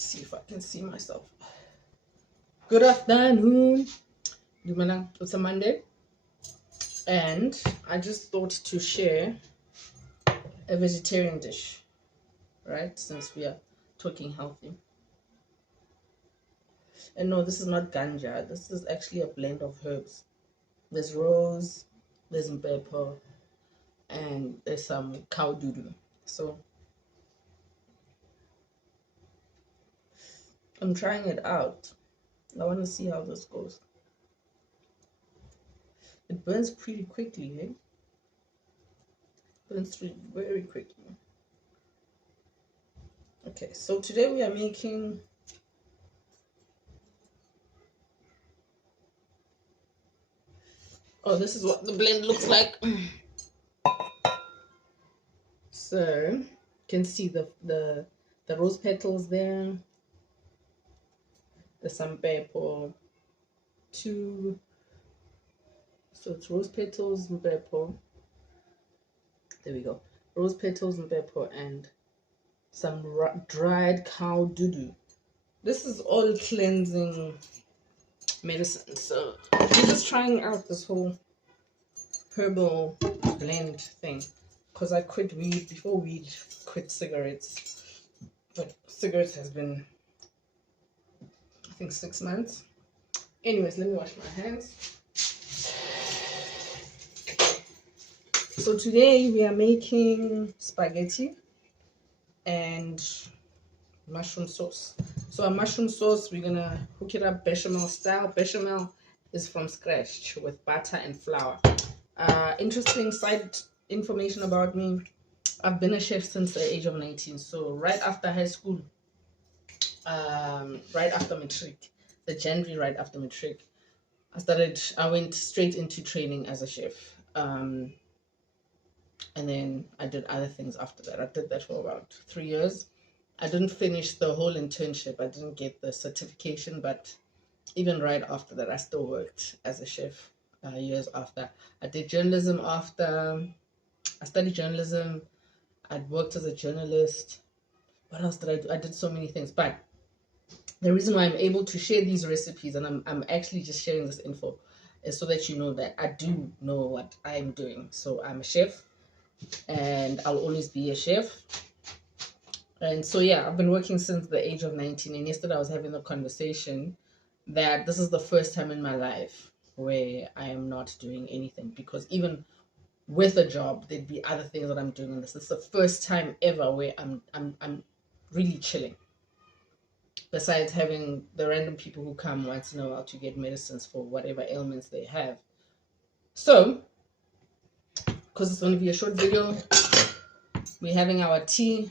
see if I can see myself. Good afternoon. It's a Monday, and I just thought to share a vegetarian dish, right? Since we are talking healthy. And no, this is not ganja. This is actually a blend of herbs. There's rose, there's pepper, and there's some cow doodoo. So I'm trying it out. I want to see how this goes. It burns pretty quickly, eh? Burns through very quickly. Okay, so today we are making this is what the blend looks like. So you can see the rose petals there. There's some pepper, too. So it's rose petals and pepper. There we go. Rose petals and pepper and some dried cow doodoo. This is all cleansing medicine. So I'm just trying out this whole herbal blend thing because I quit weed before weed, quit cigarettes. But cigarettes has been, I think, 6 months. Anyways, let me wash my hands. So today we are making spaghetti and mushroom sauce. So our mushroom sauce, we're gonna hook it up bechamel style. Bechamel is from scratch with butter and flour. Interesting side information about me. I've been a chef since the age of 19. So right after high school, right after matric, the January right after matric, I went straight into training as a chef. And then I did other things after that. I did that for about 3 years. I didn't finish the whole internship. I didn't get the certification, but even right after that, I still worked as a chef years after. I did journalism after. I studied journalism. I'd worked as a journalist. What else did I do? I did so many things. But the reason why I'm able to share these recipes, and I'm actually just sharing this info, is so that you know that I do know what I'm doing. So I'm a chef, and I'll always be a chef. And so yeah, I've been working since the age of 19, and yesterday I was having a conversation that this is the first time in my life where I am not doing anything, because even with a job there'd be other things that I'm doing, and this is the first time ever where I'm really chilling, besides having the random people who come once in a while to get medicines for whatever ailments they have. So because it's going to be a short video, we're having our tea,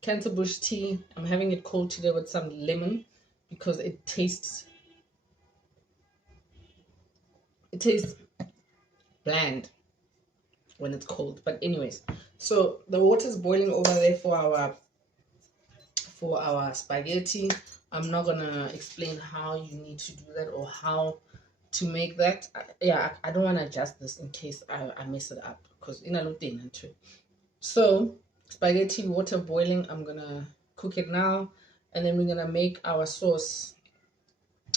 Cancer Bush tea. I'm having it cold today with some lemon because it tastes bland when it's cold. But anyways, so the water's boiling over there for our spaghetti. I'm not gonna explain how you need to do that or how to make that. I don't want to adjust this in case I mess it up, because in a lot into it. So spaghetti, water boiling. I'm gonna cook it now, and then we're gonna make our sauce.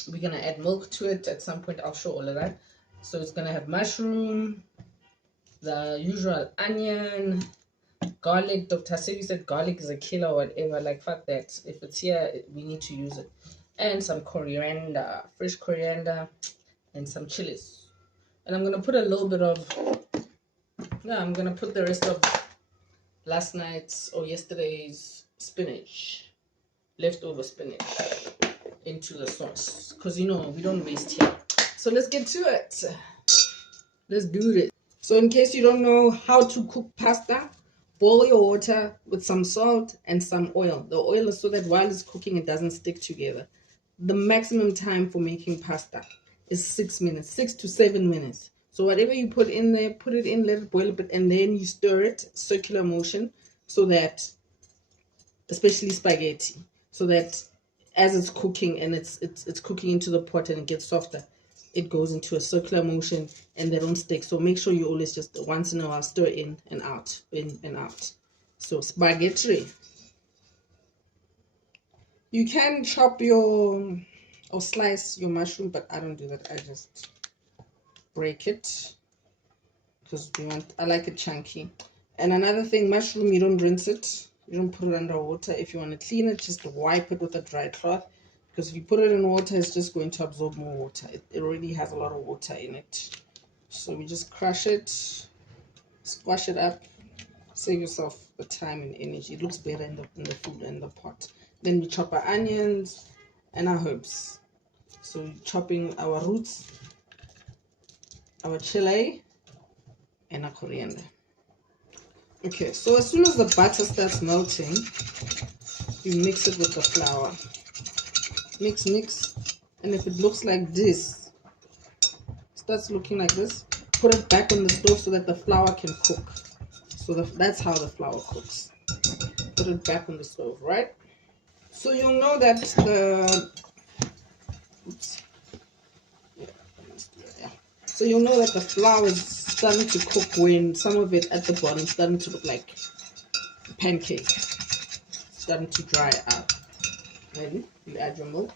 We're gonna add milk to it at some point. I'll show all of that. So it's gonna have mushroom, the usual onion, garlic. Dr. Sebi said garlic is a killer or whatever. Like, fuck that. If it's here, we need to use it. And some coriander, fresh coriander, and some chilies. And I'm gonna put a little bit of, I'm gonna put the rest of last night's or yesterday's spinach, leftover spinach, into the sauce, because we don't waste here. So let's get to it. Let's do this. So in case you don't know how to cook pasta, boil your water with some salt and some oil. The oil is so that while it's cooking, it doesn't stick together. The maximum time for making pasta is 6 minutes, 6 to 7 minutes. So whatever you put in there, put it in, let it boil a bit, and then you stir it, circular motion, so that, especially spaghetti, so that as it's cooking and it's cooking into the pot and it gets softer, it goes into a circular motion and they don't stick. So make sure you always just once in a while stir in and out, in and out. So spaghetti. You can chop your or slice your mushroom, but I don't do that. I just break it because I like it chunky. And another thing, mushroom, you don't rinse it. You don't put it under water. If you want to clean it, just wipe it with a dry cloth, because if you put it in water, it's just going to absorb more water. It already has a lot of water in it. So we just crush it, squash it up, save yourself the time and energy. It looks better in the food and the pot. Then we chop our onions and our herbs. So we're chopping our roots, our chili, and our coriander. Okay, so as soon as the butter starts melting, you mix it with the flour. Mix, and if it looks like this, starts looking like this, put it back on the stove so that the flour can cook. So that's how the flour cooks. Put it back on the stove, right? So you'll know that So you'll know that the flour is starting to cook when some of it at the bottom is starting to look like a pancake, starting to dry out. Then you add your milk.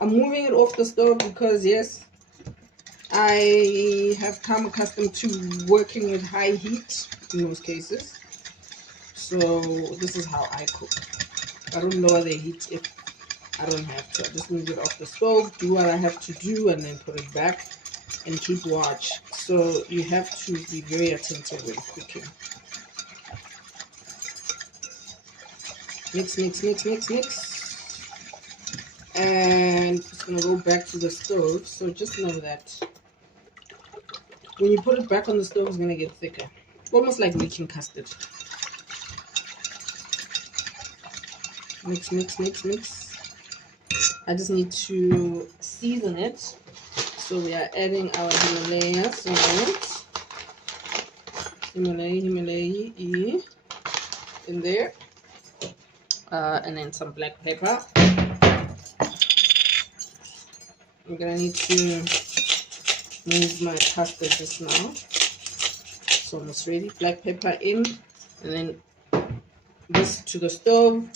I'm moving it off the stove because, yes, I have come accustomed to working with high heat in most cases. So this is how I cook. I don't lower the heat if I don't have to. I just move it off the stove, do what I have to do, and then put it back and keep watch. So you have to be very attentive when cooking. Mix. And it's going to go back to the stove. So just know that when you put it back on the stove, it's going to get thicker. Almost like making custard. Mix. I just need to season it. So we are adding our Himalaya salt. Himalaya in there. And then some black pepper. I'm gonna need to move my pasta just now. It's almost ready. Black pepper in, and then this to the stove.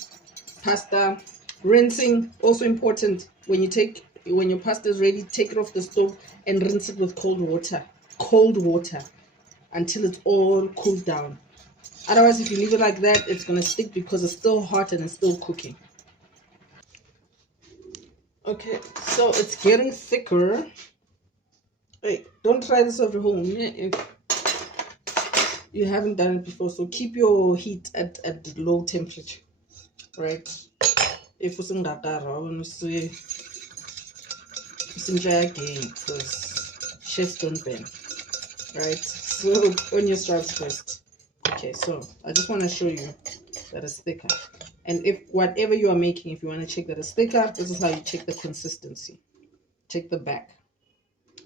Pasta rinsing, also important. When your pasta is ready, take it off the stove and rinse it with cold water until it's all cooled down. Otherwise, if you leave it like that, it's gonna stick because it's still hot and it's still cooking. Okay, so it's getting thicker. Hey, don't try this at home if you haven't done it before. So keep your heat at low temperature, right? If you sing that, I want to say again, because chefs don't bend, right? So on your stripes first. Okay, so I just want to show you that it's thicker. And if whatever you are making, if you want to check that it's thicker, this is how you check the consistency. Check the back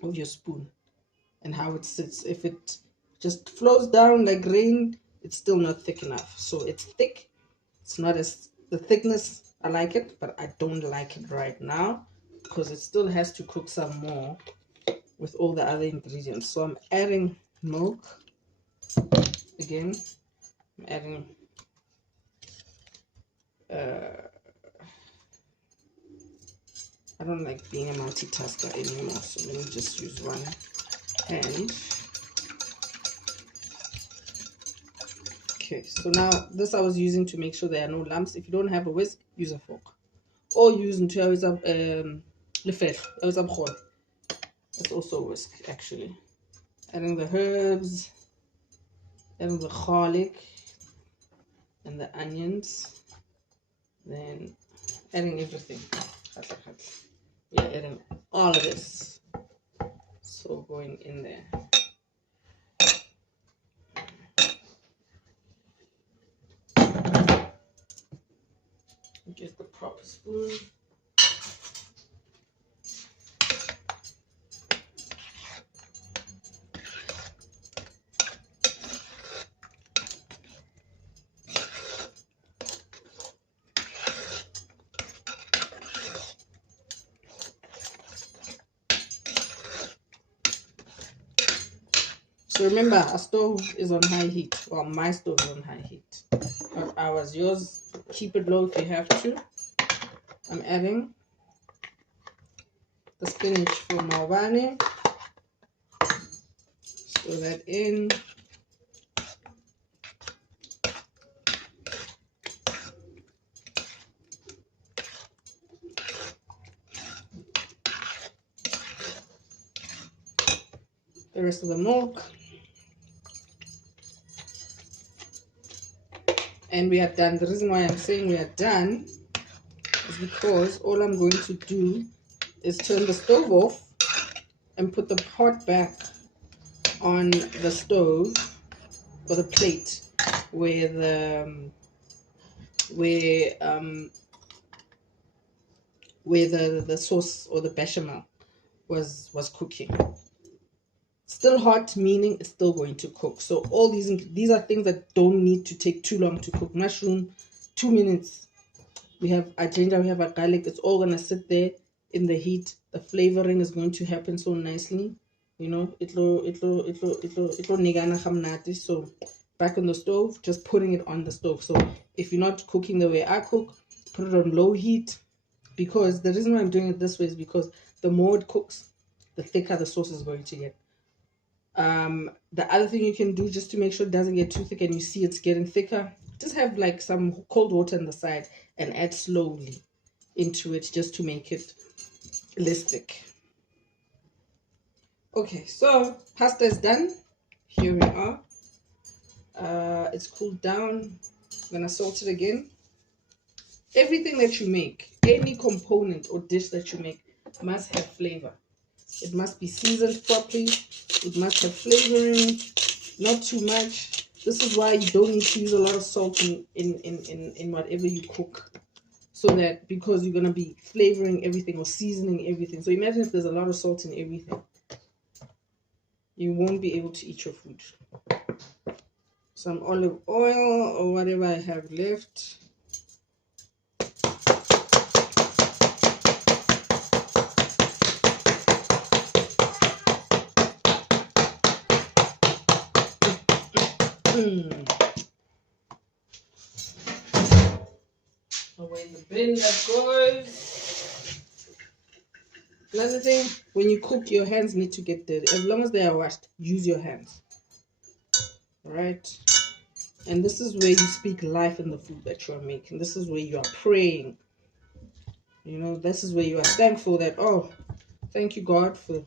of your spoon and how it sits. If it just flows down like rain, it's still not thick enough. So it's thick. It's not as the thickness. I like it, but I don't like it right now because it still has to cook some more with all the other ingredients. So I'm adding milk again. I'm adding I don't like being a multitasker anymore, so let me just use one hand. Okay, so now this I was using to make sure there are no lumps. If you don't have a whisk, use a fork, or use that's also a whisk actually. Adding the herbs, adding the garlic and the onions, then adding everything. Yeah, adding all of this. So going in there. Get the proper spoon. So Remember, our stove is on high heat. Well, my stove is on high heat. Not ours. Yours, keep it low if you have to. I'm adding the spinach for Malvani. Stir that in. The rest of the milk. And we are done. The reason why I'm saying we are done is because all I'm going to do is turn the stove off and put the pot back on the stove or the plate where the sauce or the bechamel was cooking. Still hot, meaning it's still going to cook. So all these are things that don't need to take too long to cook. Mushroom, 2 minutes. We have our ginger, we have our garlic. It's all gonna sit there in the heat. The flavoring is going to happen so nicely. You know, it'll nigana hamnati. So back on the stove, just putting it on the stove. So if you're not cooking the way I cook, put it on low heat. Because the reason why I'm doing it this way is because the more it cooks, the thicker the sauce is going to get. The other thing you can do just to make sure it doesn't get too thick and you see it's getting thicker, just have like some cold water on the side and add slowly into it just to make it less thick. Okay, so pasta is done. Here we are. It's cooled down. I'm gonna salt it again. Everything that you make, any component or dish that you make, must have flavor. It must be seasoned properly. It must have flavoring, not too much. This is why you don't need to use a lot of salt in whatever you cook. So that, because you're going to be flavoring everything or seasoning everything. So imagine if there's a lot of salt in everything. You won't be able to eat your food. Some olive oil or whatever I have left. Away in the bin that goes. Another thing, when you cook, your hands need to get dirty. As long as they are washed, use your hands. Alright? And this is where you speak life in the food that you are making. This is where you are praying. You know, this is where you are thankful that, oh, thank you, God, for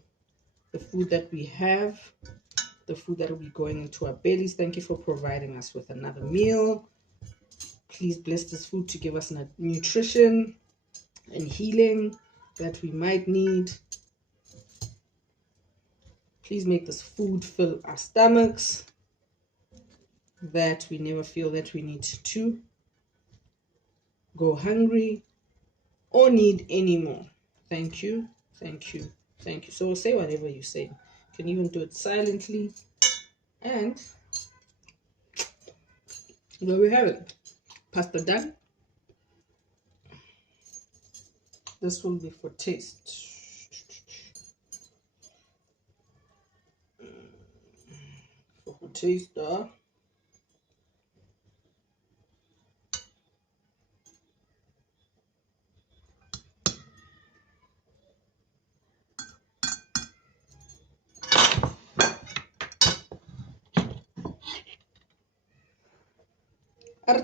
the food that we have, the food that will be going into our bellies. Thank you for providing us with another meal. Please bless this food to give us nutrition and healing that we might need. Please make this food fill our stomachs, that we never feel that we need to go hungry or need any more. Thank you, thank you, thank you. So say whatever you say. You can even do it silently. And there we have it. Pasta done. This will be for taste. For taste, are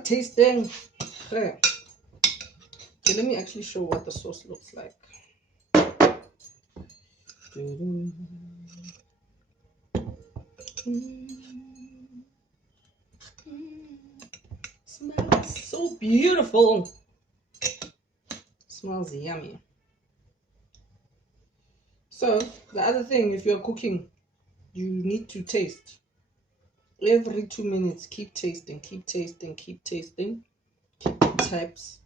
tasting. Okay, let me actually show what the sauce looks like. Smells so beautiful. Smells yummy. So the other thing, if you're cooking, you need to taste. Every 2 minutes, keep tasting, keep tasting, keep tasting. Keep tabs.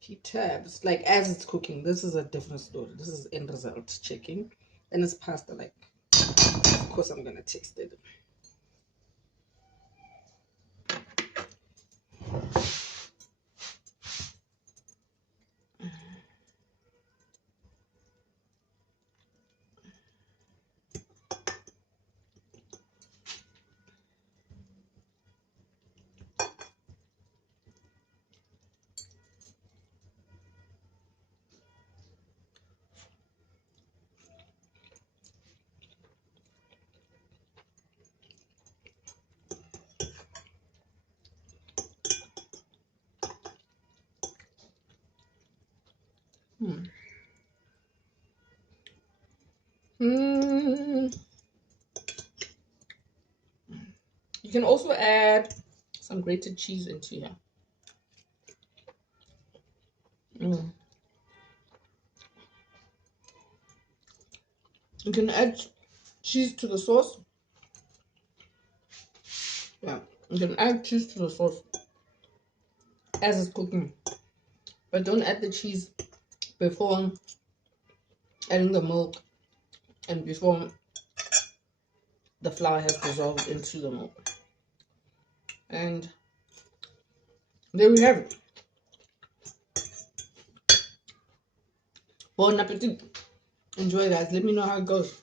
Keep tabs. Like as it's cooking, this is a different story. This is end result checking. And it's pasta, like, of course I'm gonna taste it. Mm. Mm. You can also add some grated cheese into here. Mm. You can add cheese to the sauce. Yeah, you can add cheese to the sauce as it's cooking, but don't add the cheese before adding the milk and before the flour has dissolved into the milk. And there we have it. Bon appetit. Enjoy, guys. Let me know how it goes.